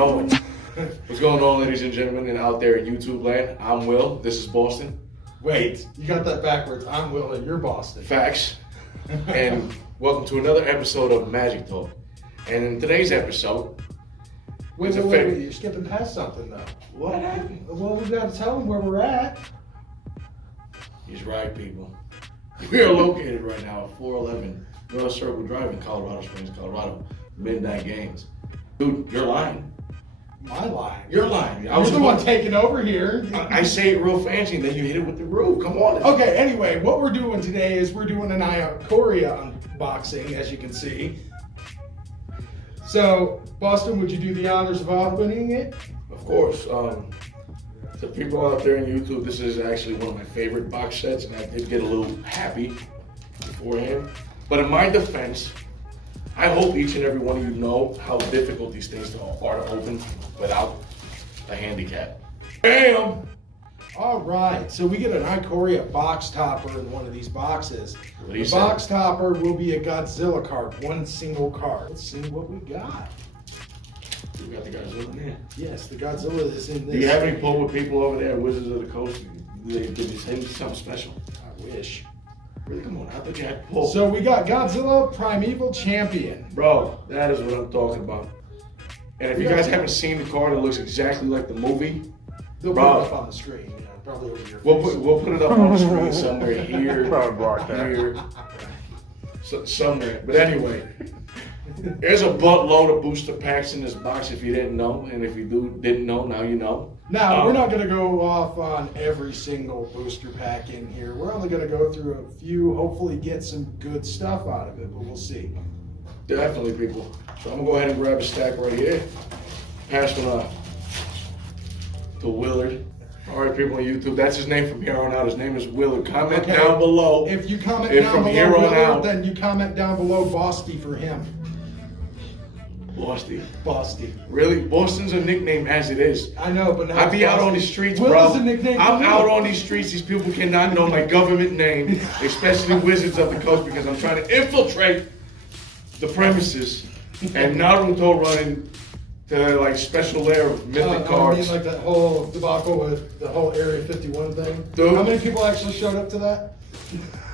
going? What's going on, ladies and gentlemen, and out there in YouTube land? I'm Will. This is Boston. Wait, you got that backwards. I'm Will and you're Boston. Facts. And welcome to another episode of Magic Talk. And in today's episode, wait, you're skipping past something though. What happened? Well, we got to tell them where we're at. He's right, people. We are located right now at 411 North Circle Drive in Colorado Springs, Colorado. Midnight Games. Dude, you're lying. My line. You're lying. I was the one taking over here. I say it real fancy, and then you hit it with the roof. Come on. Okay, anyway, what we're doing today is we're doing an Ikoria unboxing, as you can see. So, Boston, would you do the honors of opening it? Of course. To people out there on YouTube, this is actually one of my favorite box sets, and I did get a little happy beforehand. But in my defense, I hope each and every one of you know how difficult these things are to open without a handicap. Bam! All right, so we get an Ikoria box topper in one of these boxes. The say? box topper will be a Godzilla card, one single card. Let's see what we got. We got the Godzilla in there. Yes, the Godzilla is in this. Do you have any pull with people over there at Wizards of the Coast? Did they say something special? I wish. Really, come on, I thought you had pull. So we got Godzilla Primeval Champion. Bro, that is what I'm talking about. And if you guys haven't seen the card, it looks exactly like the movie. They'll put it up on the screen, you know, probably over your face. We'll put it up on the screen somewhere here, somewhere. But anyway, there's a buttload of booster packs in this box if you didn't know. And if you didn't know, now you know. Now, we're not going to go off on every single booster pack in here. We're only going to go through a few, hopefully get some good stuff out of it, but we'll see. Definitely, people. So I'm going to go ahead and grab a stack right here. Pass one on to Willard. All right, people on YouTube, that's his name from here on out. His name is Willard. Comment down below. If you comment down below Willard, then you comment down below Bosty for him. Bosty. Really? Boston's a nickname as it is. I know, but now I be out on these streets, bro. Will is a nickname. I'm out on these streets. These people cannot know my government name, especially Wizards of the Coast, because I'm trying to infiltrate the premises and Naruto running the like special layer of mythic cards. I mean, like that whole debacle with the whole Area 51 thing. Dude, how many people actually showed up to that?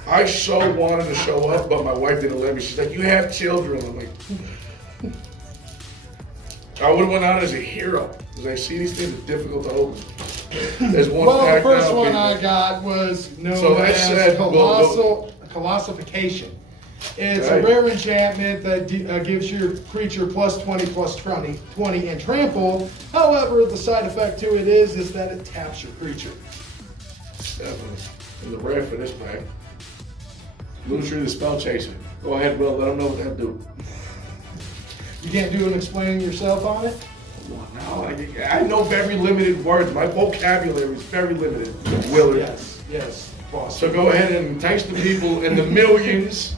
I so wanted to show up, but my wife didn't let me. She's like, "You have children." I'm like, I would have went out as a hero because I see these things are difficult to open. There's one. Well, pack the first now, one people. I got was known as Colossification. It's a rare enchantment that gives your creature plus 20 and trample. However, the side effect to it is that it taps your creature. Definitely. And the rare for this pack. Lutri the Spell Chaser. Go ahead, Will. Let them know what that do. You can't do an explaining yourself on it? No, I know very limited words. My vocabulary is very limited. Willard. Yes, boss. So go ahead and thanks to people and the millions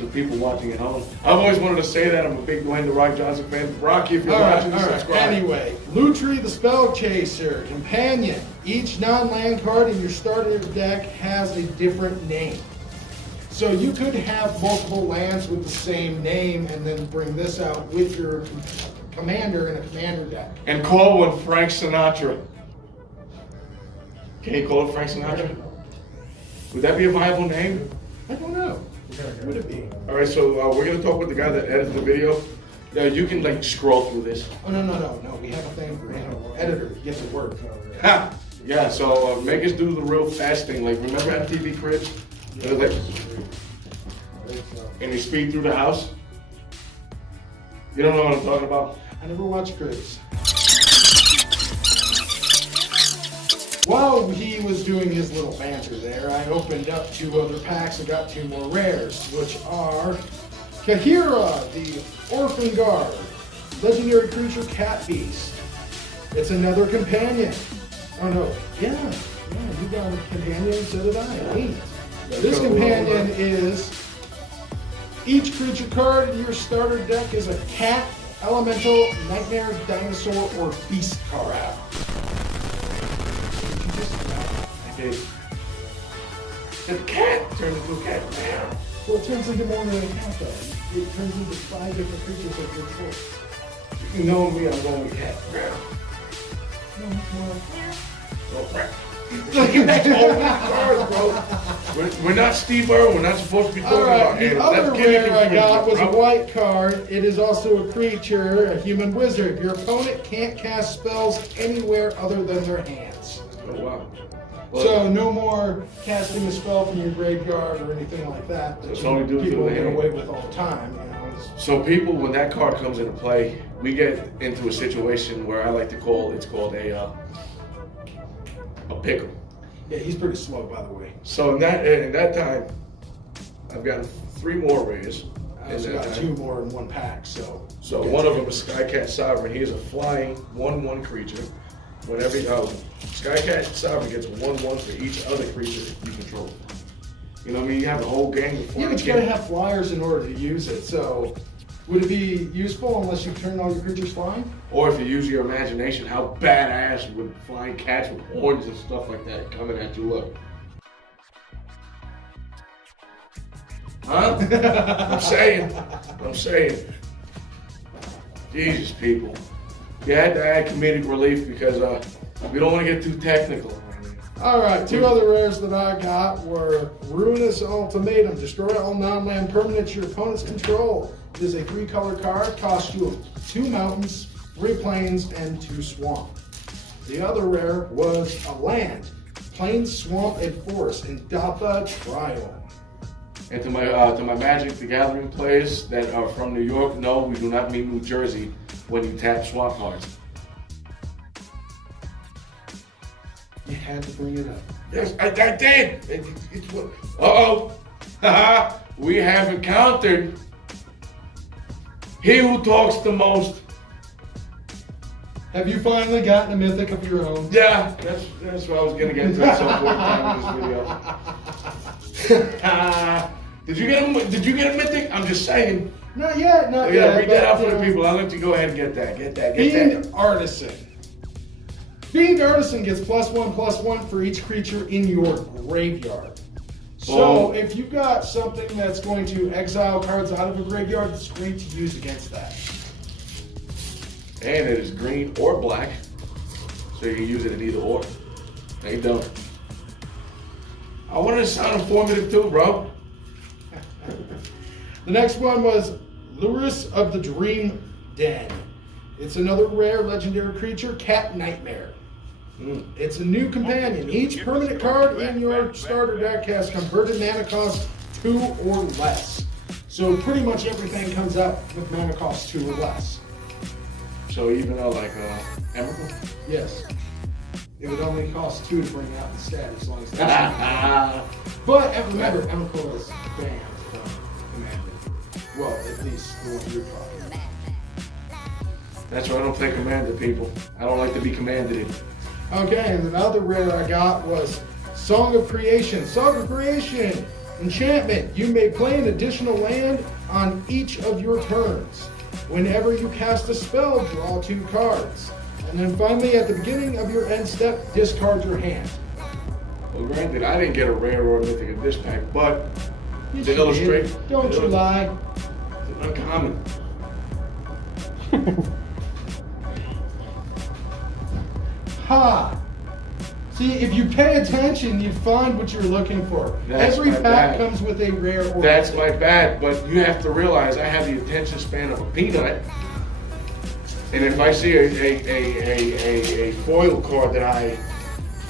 of people watching at home. I've always wanted to say that. I'm a big Dwayne "The Rock" Johnson fan. Rocky, if you're watching, subscribe. Anyway, Lutri the Spell Chaser, Companion. Each non-land card in your starter deck has a different name. So you could have multiple lands with the same name and then bring this out with your commander in a commander deck. And call one Frank Sinatra. Can you call it Frank Sinatra? Would that be a viable name? I don't know. Would it be? All right, so we're going to talk with the guy that edits the video. You can like scroll through this. Oh, no. We have a thing for him. Editor, he gets to work. Ha! Yeah, so make us do the real fast thing. Like, remember MTV Cribs? And they speed through the house? You don't know what I'm talking about? I never watched Cribs. While he was doing his little banter there, I opened up 2 other packs and got 2 more rares, which are Kahira, the Orphan Guard, legendary creature Cat Beast. It's another companion. Oh no, yeah, you got a companion, so did I. Neat. This companion is each creature card in your starter deck is a cat, elemental, nightmare, dinosaur, or beast card. did. The cat turned into a cat. Well, it turns into more than a cat, though. It turns into 5 different creatures of your choice. You know me, I'm going with cat. We're not Steve Irwin. We're not supposed to be talking about The animals. other That's gimmick rare I got was a infringement, bro. white card. It is also a creature, a human wizard. Your opponent can't cast spells anywhere other than their hands. Oh, wow. Well, So no more casting a spell from your graveyard or anything like that. It's only due people to the get hand. away with all the time. You know, so people, when that card comes into play, we get into a situation where I like to call it's called a pickle. yeah, he's pretty slow, by the way. So in that time, I've gotten 3 more rares. I also got 2 more in one pack, so. So one of them is Skycat Sovereign. He is a flying 1/1 creature. Whenever Skycat Sovereign gets a 1/1 for each other creature you control. You know what I mean? You have the whole gang before Yeah, but you gotta have flyers in order to use it. So, would it be useful unless you turn all your creatures flying? Or if you use your imagination, how badass would flying cats with horns and stuff like that coming at you look? Huh? I'm saying. Jesus, people. You had to add comedic relief because we don't want to get too technical. All right, 2 other rares that I got were Ruinous Ultimatum. Destroy all non-land permanents your opponents control. It is a 3-color card. Costs you 2 mountains, 3 plains, and 2 swamp. The other rare was a land. Plains, swamp, and forest in Doppelgangers. And to my Magic the Gathering players that are from New York, no, we do not mean New Jersey when you tap swamp cards. You had to bring it up. Yes, I did. Uh-oh. We have encountered he who talks the most. Have you finally gotten a mythic of your own? Yeah, that's what I was going to get to at some point in this video. Did you get a mythic? I'm just saying. Not yet, not yet. Read that out for the but, people. I'll let you go ahead and get that. Get that. Fiend Artisan. Fiend Artisan gets +1/+1 for each creature in your graveyard. So if you've got something that's going to exile cards out of a graveyard, it's great to use against that. And it is green or black, so you can use it in either or. No, you don't. I wanted to sound informative too, bro. The next one was Lurus of the Dream Den. It's another rare legendary creature, Cat Nightmare. It's a new companion. Each permanent card in your starter deck has converted mana cost 2 or less. So pretty much everything comes out with mana cost 2 or less. So even though like Emerald? Yes. It would only cost 2 to bring out the stat as long as that's But remember, Emrakul is banned from Commander. Well, at least the one you're talking about. That's why I don't play Commander, people. I don't like to be commanded in. Okay, and another rare I got was Song of Creation. Song of Creation! Enchantment. You may play an additional land on each of your turns. Whenever you cast a spell, draw 2 cards. And then finally, at the beginning of your end step, discard your hand. Well, granted, I didn't get a rare or mythic in this pack, but You to should. illustrate, Don't you lie. It's uncommon. Ha! See, if you pay attention, you find what you're looking for. That's Every my pack bad. comes with a rare or That's my bad, but you have to realize I have the attention span of a peanut. And if I see a foil card that I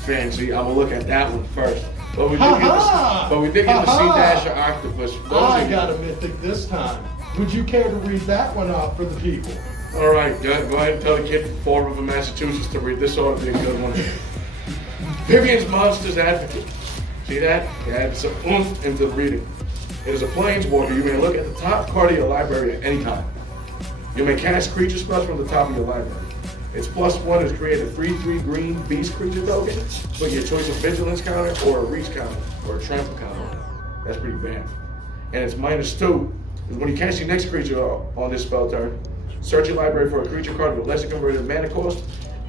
fancy, I'm gonna look at that one first. But we did get the Sea Dasher Octopus. I got a mythic this time. Would you care to read that one off for the people? All right, go ahead and tell the kid from Fall River, Massachusetts to read this. Ought to be a good one. Vivians Monsters Advocate. See that? It adds some oomph into the reading. It is a planeswalker. You may look at the top card of your library at any time. You may cast creature spells from the top of your library. Its +1 is create a 3/3 green beast creature token with your choice of vigilance counter or a reach counter or a trample counter. That's pretty bad. And its -2 is when you cast your next creature on this spell turn, search your library for a creature card with lesser converted mana cost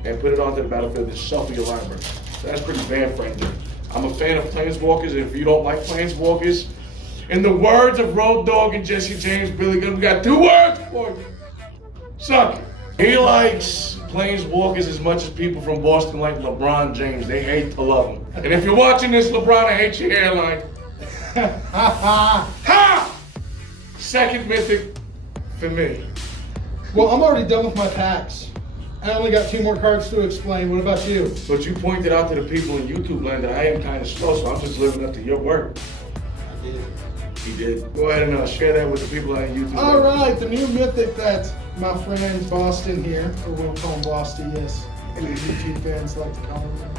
and put it onto the battlefield and shuffle your library. So that's pretty bad, frankly. I'm a fan of Planeswalkers, and if you don't like Planeswalkers, in the words of Road Dogg and Jesse James, Billy Gunn, we got 2 words for you. Suck it. He likes Planeswalkers as much as people from Boston like LeBron James. They hate to love him. And if you're watching this, LeBron, I hate your hairline. Ha! Second mythic for me. Well, I'm already done with my packs. I only got 2 more cards to explain. What about you? But you pointed out to the people in YouTube land that I am kind of slow, so I'm just living up to your word. I did. He did. Go ahead and share that with the people on YouTube. All right, the new mythic that my friend Boston here, or we'll call him Boston, yes. Any YouTube fans like to call him.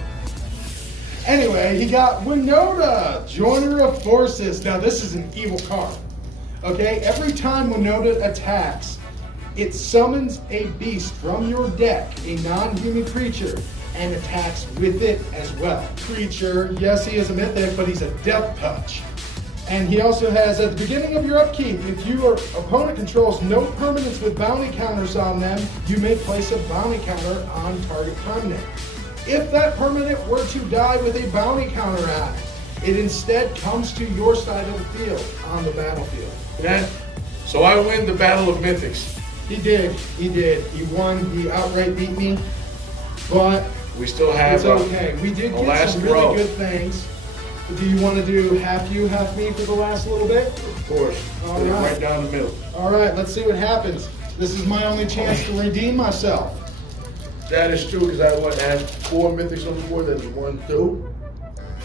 Anyway, he got Winona, Joiner of Forces. Now, this is an evil card. Okay, every time Winona attacks, it summons a beast from your deck, a non-human creature, and attacks with it as well. Creature, yes, he is a mythic, but he's a death touch. And he also has, at the beginning of your upkeep, if your opponent controls no permanents with bounty counters on them, you may place a bounty counter on target permanent. If that permanent were to die with a bounty counter on it, it instead comes to your side of the field on the battlefield. Yeah. So I win the Battle of Mythics. He did. He won. He outright beat me. But we still have it's okay. We did get some really good things. Do you want to do half you, half me for the last little bit? Of course. All right. Right down the middle. All right, let's see what happens. This is my only chance to redeem myself. That is true, because I have 4 mythics on the board. That's 1, 2,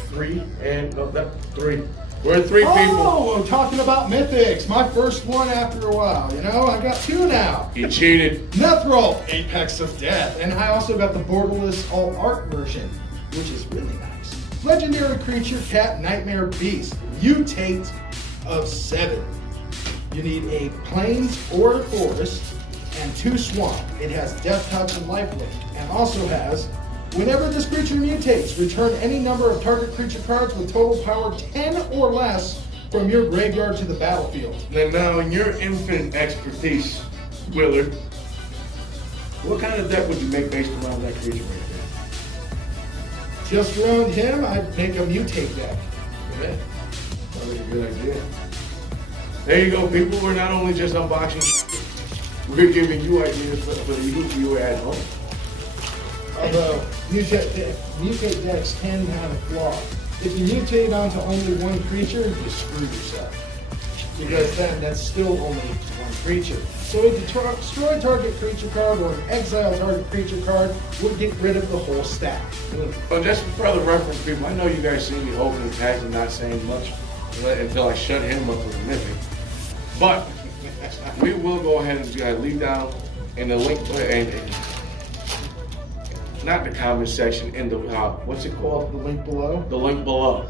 3, and no, that's 3. We're 3 people. Oh, we're talking about mythics. My first one after a while. You know, I got 2 now. He cheated. Nethril, Apex of Death. And I also got the borderless alt art version, which is really nice. Legendary creature, cat, nightmare, beast. Mutate of 7. You need a plains or a forest and 2 swamp. It has death touch and lifelink, and also has, whenever this creature mutates, return any number of target creature cards with total power 10 or less from your graveyard to the battlefield. Now, in your infinite expertise, Willard, what kind of deck would you make based around that creature right Just around him, I'd make a mutate deck. there? That was a good idea. There you go, people. We're not only just unboxing, we're giving you ideas for you at home. Although, mutate decks can have a flaw. If you mutate onto only one creature, you screw yourself. Because then that's still only one creature. So a destroy target creature card or an exile target creature card would get rid of the whole stack. Well, just for further reference, people, I know you guys see me opening packs and not saying much until I shut him up with a mythic. But we will go ahead and leave down in the link, and not the comment section, in the, what's it called? The link below? The link below.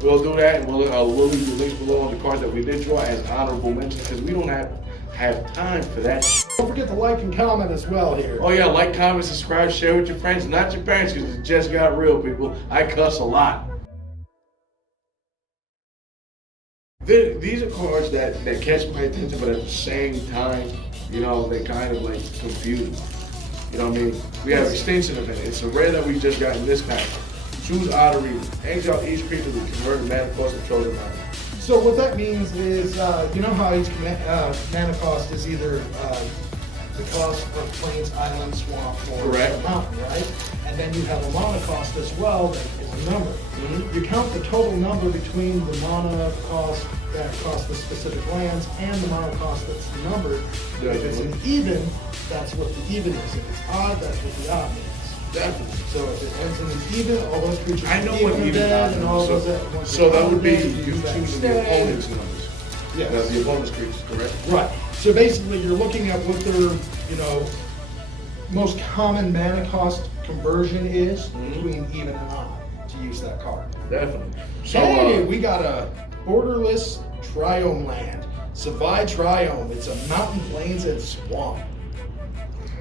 We'll do that, and we'll leave the links below on the cards that we did draw as honorable mentions, because we don't have time for that. Don't forget to like and comment as well here. Oh yeah, like, comment, subscribe, share with your friends, not your parents, because it just got real, people. I cuss a lot. These are cards that catch my attention, but at the same time, you know, they kind of like confuse me. You know what I mean? We have Extinction Event. It's a rare that we just got in this pack. Choose Artisan. Exile each creature to convert a mana cost of chosen mana. So what that means is, you know how each mana cost is either the cost of plains, island, swamp, or Correct. mountain, right? And then you have a mana cost as well that is a number. Mm-hmm. You count the total number between the mana cost that costs the specific lands and the mana cost that's numbered. Yeah, If it's an even, that's what the even is. If it's odd, that's what the odd means. Definitely. So if it ends in an even, all those creatures I know are what even even dead, is. and all So- those ones So are that would be dead, you use that choosing the instead. opponent's numbers. Yes. The opponent's creatures, correct? Right. So basically, you're looking at what their, you know, most common mana cost conversion is between even and odd to use that card. Definitely. So, Hey, we got a borderless triome land. Savai Triome. It's a mountain, plains, and swamp.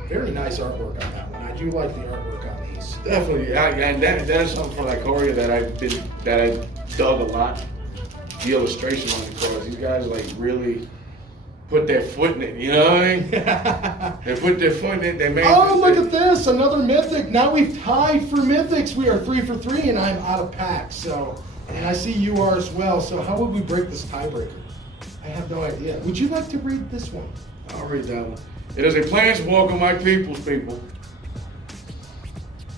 Very nice artwork on that one. I do like the artwork on these. definitely, and that is something from Ikoria that I dug a lot. The illustration on the cards. These guys like really put their foot in it. You know what I mean? They put their foot in it. They made. Oh, look at this! Another mythic. Now we've tied for mythics. We are 3 for 3, and I'm out of packs. So, and I see you are as well. So, how would we break this tiebreaker? I have no idea. Would you like to read this one? I'll read that one. It is a planeswalker, my people.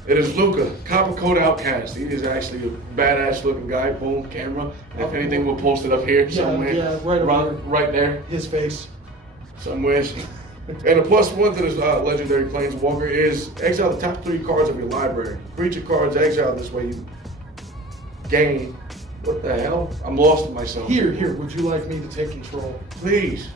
It is Luca, Copper Coat Outcast. He is actually a badass looking guy. Boom, camera. If anything, we'll post it up here somewhere. Yeah, right there. His face. Somewhere. And the +1 to this legendary planeswalker is exile the top 3 cards of your library. Creature cards exile this way you gain. What the hell? I'm lost in myself. Here. Would you like me to take control? Please.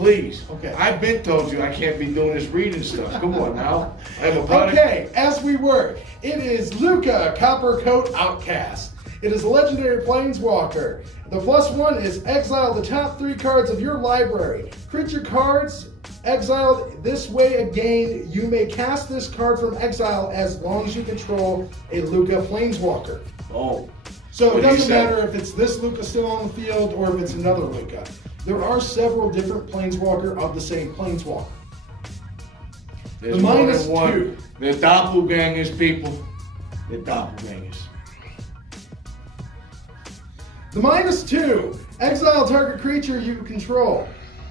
Okay. I've been told you I can't be doing this reading stuff. Come on now. I am a product. Okay, as we work, it is Luca, Copper Coat Outcast. It is a legendary planeswalker. The +1 is exile the top 3 cards of your library. Creature cards exiled this way again. You may cast this card from exile as long as you control a Luca planeswalker. Oh. So it doesn't matter if it's this Luca still on the field or if it's another Luca. There are several different planeswalker of the same planeswalker. There's the -2. They're doppelgangers, people. They're doppelgangers. The -2. Exile target creature you control.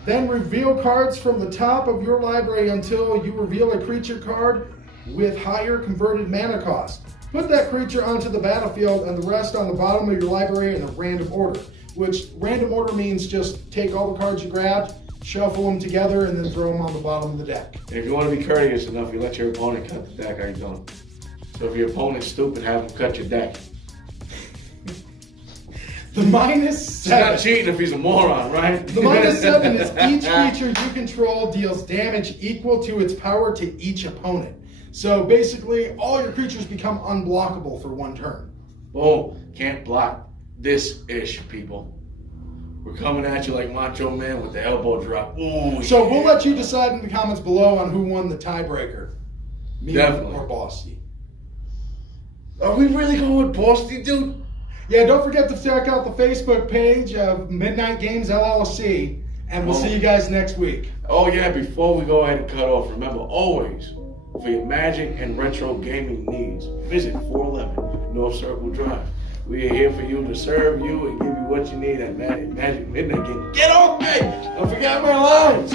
Then reveal cards from the top of your library until you reveal a creature card with higher converted mana cost. Put that creature onto the battlefield and the rest on the bottom of your library in a random order. Which random order means just take all the cards you grabbed, shuffle them together, and then throw them on the bottom of the deck. And if you want to be courteous enough, you let your opponent cut the deck, how you doing? So if your opponent's stupid, have him cut your deck. The -7. He's not cheating if he's a moron, right? The -7 is each creature you control deals damage equal to its power to each opponent. So basically, all your creatures become unblockable for 1 turn. Boom. Can't block this ish, people. We're coming at you like Macho Man with the elbow drop. Ooh, so we'll let you decide in the comments below on who won the tiebreaker. Me Definitely. or Bossy. Are we really going with Bossy, dude? Yeah, don't forget to check out the Facebook page of Midnight Games LLC, and we'll see you guys next week. Oh yeah, before we go ahead and cut off, remember always, for your magic and retro gaming needs, visit 411 North Circle Drive. We are here for you to serve you and give you what you need at Magic Midnight Game. Get off me! Don't forget my lines!